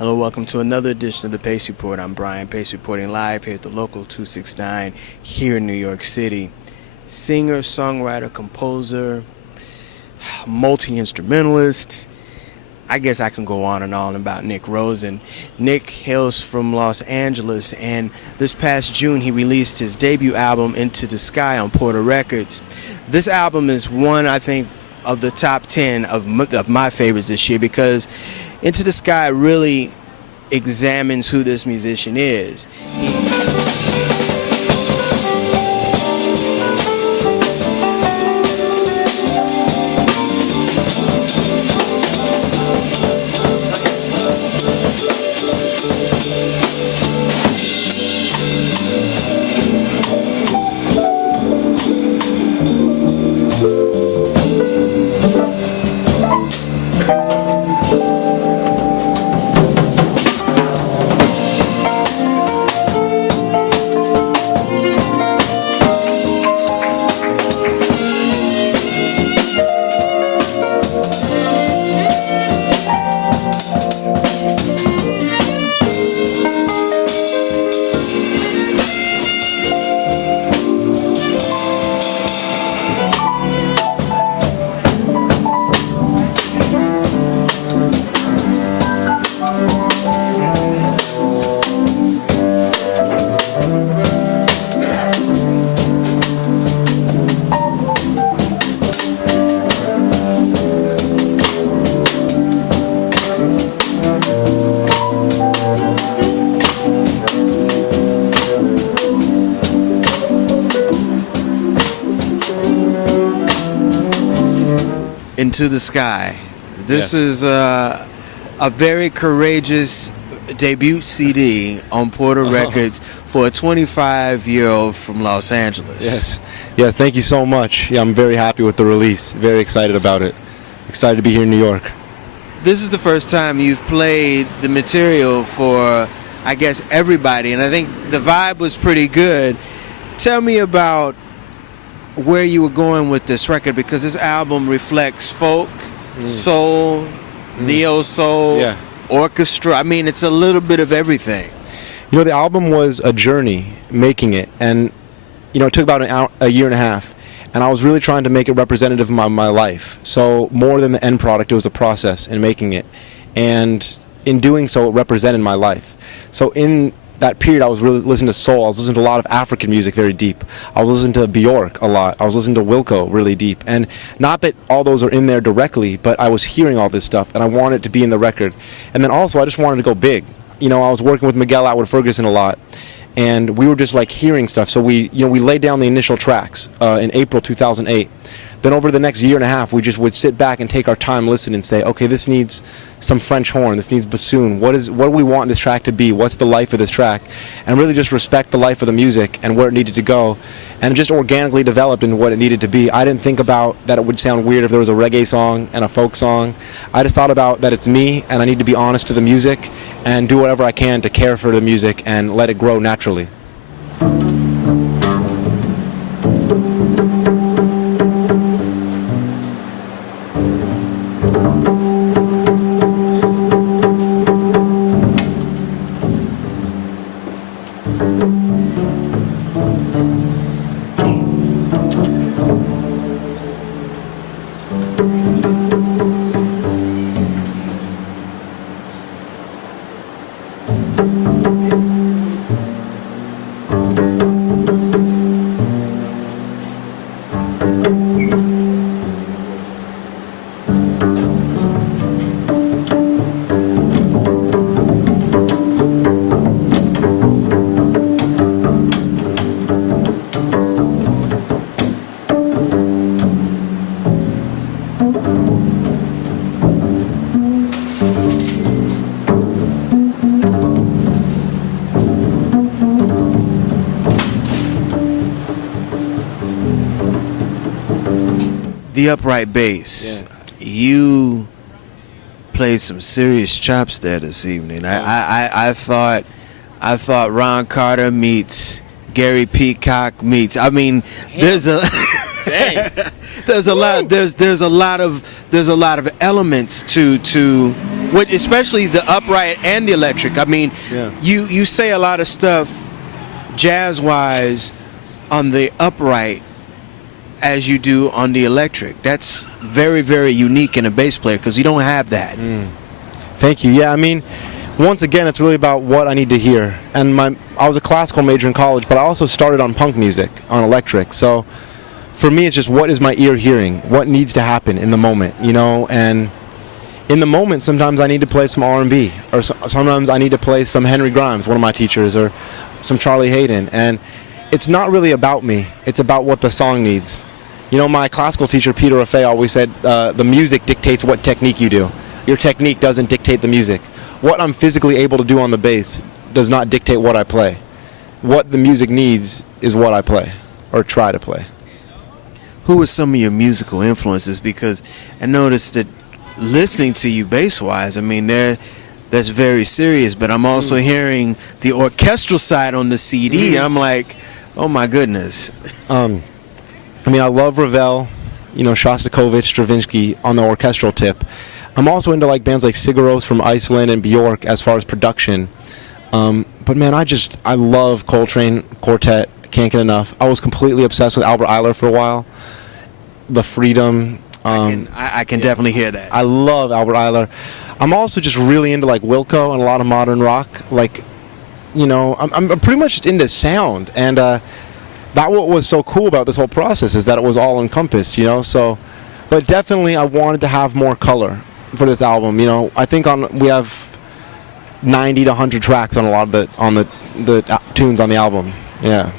Hello, welcome to another edition of the Pace Report. I'm Brian Pace, reporting live here at the local 269 here in New York City. Singer, songwriter, composer, multi-instrumentalist. I guess I can go on and on about Nick Rosen. Nick hails from Los Angeles, and this past June he released his debut album, Into the Sky, on Porter Records. This album is one, I think, of the top 10 of my favorites this year, because Into the Sky really examines who this musician is. Into the Sky. This is a very courageous debut CD on Porter Records for a 25-year-old from Los Angeles. Yes, thank you so much. Yeah, I'm very happy with the release. Very excited about it. Excited to be here in New York. This is the first time you've played the material for, I guess, everybody, and I think the vibe was pretty good. Tell me about where you were going with this record, because this album reflects folk, soul, neo-soul, orchestra. I mean, it's a little bit of everything. You know, the album was a journey making it, and you know, it took about a year and a half, and I was really trying to make it representative of my life. So more than the end product, it was a process in making it, and in doing so, it represented my life. So in that period, I was really listening to soul. I was listening to a lot of African music very deep. I was listening to Bjork a lot. I was listening to Wilco really deep. And not that all those are in there directly, but I was hearing all this stuff, and I wanted it to be in the record. And then also, I just wanted to go big. You know, I was working with Miguel Atwood-Ferguson a lot, and we were just like hearing stuff. So we laid down the initial tracks in April 2008. Then over the next year and a half, we just would sit back and take our time, listen, and say, okay, this needs some French horn, this needs bassoon. What do we want this track to be? What's the life of this track? And really just respect the life of the music and where it needed to go. And it just organically developed into what it needed to be. I didn't think about that it would sound weird if there was a reggae song and a folk song. I just thought about that it's me, and I need to be honest to the music and do whatever I can to care for the music and let it grow naturally. The upright bass. Yeah. You played some serious chops there this evening. I thought Ron Carter meets Gary Peacock meets. I mean, there's a there's a lot of elements to what, especially the upright and the electric. I mean, Yeah. you say a lot of stuff jazz wise on the upright as you do on the electric. That's very, very unique in a bass player because you don't have that. Thank you. Yeah, I mean, once again, it's really about what I need to hear. And I was a classical major in college, but I also started on punk music, on electric. So for me, it's just what is my ear hearing? What needs to happen in the moment, you know? And in the moment, sometimes I need to play some R&B, or sometimes I need to play some Henry Grimes, one of my teachers, or some Charlie Haden. And it's not really about me. It's about what the song needs. You know, my classical teacher, Peter Raffay, always said, the music dictates what technique you do. Your technique doesn't dictate the music. What I'm physically able to do on the bass does not dictate what I play. What the music needs is what I play, or try to play. Who are some of your musical influences? Because I noticed that listening to you bass-wise, I mean, that's very serious, but I'm also hearing the orchestral side on the CD. I'm like, oh my goodness. I mean, I love Ravel, you know, Shostakovich, Stravinsky on the orchestral tip. I'm also into like bands like Sigur Rós from Iceland and Bjork as far as production. But man, I love Coltrane Quartet. Can't get enough. I was completely obsessed with Albert Ayler for a while. The Freedom. I can definitely hear that. I love Albert Ayler. I'm also just really into like Wilco and a lot of modern rock. Like, you know, I'm pretty much just into sound. And that what was so cool about this whole process is that it was all encompassed, you know. So, but definitely I wanted to have more color for this album. You know, I think we have 90 to 100 tracks on a lot of the tunes on the album. Yeah.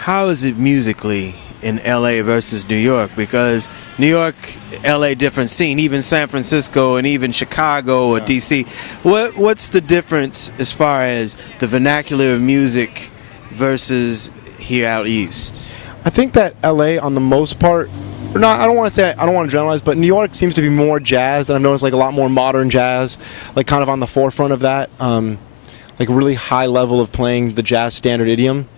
How is it musically in LA versus New York? Because New York, LA, different scene, even San Francisco and even Chicago or DC. What's the difference as far as the vernacular of music versus here out east? I think that LA on the most part, no, I don't want to generalize, but New York seems to be more jazz, and I've noticed like a lot more modern jazz, like kind of on the forefront of that, like really high level of playing the jazz standard idiom.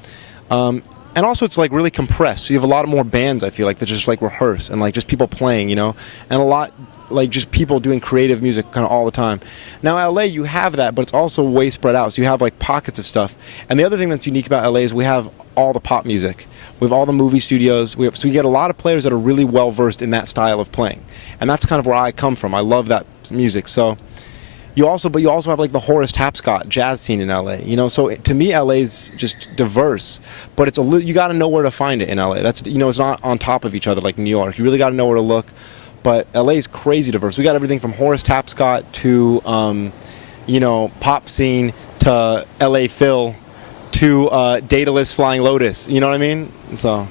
And also it's like really compressed, so you have a lot more bands, I feel like, that just like rehearse and like just people playing, you know, and a lot like just people doing creative music kind of all the time. Now LA, you have that, but it's also way spread out, so you have like pockets of stuff. And the other thing that's unique about LA is we have all the pop music, we have all the movie studios, so you get a lot of players that are really well versed in that style of playing, and that's kind of where I come from. I love that music. So you also have like the Horace Tapscott jazz scene in LA, you know. So to me, LA's just diverse, but it's you got to know where to find it in LA. That's, you know, it's not on top of each other like New York. You really got to know where to look. But LA's crazy diverse. We got everything from Horace Tapscott to, you know, pop scene to LA Phil to Daedalus Flying Lotus. You know what I mean? So.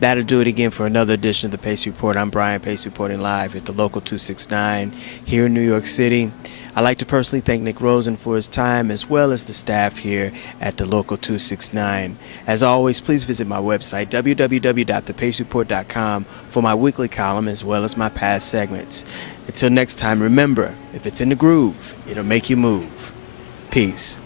That'll do it again for another edition of the Pace Report. I'm Brian Pace, reporting live at the Local 269 here in New York City. I'd like to personally thank Nick Rosen for his time, as well as the staff here at the Local 269. As always, please visit my website, www.thepacereport.com, for my weekly column as well as my past segments. Until next time, remember, if it's in the groove, it'll make you move. Peace.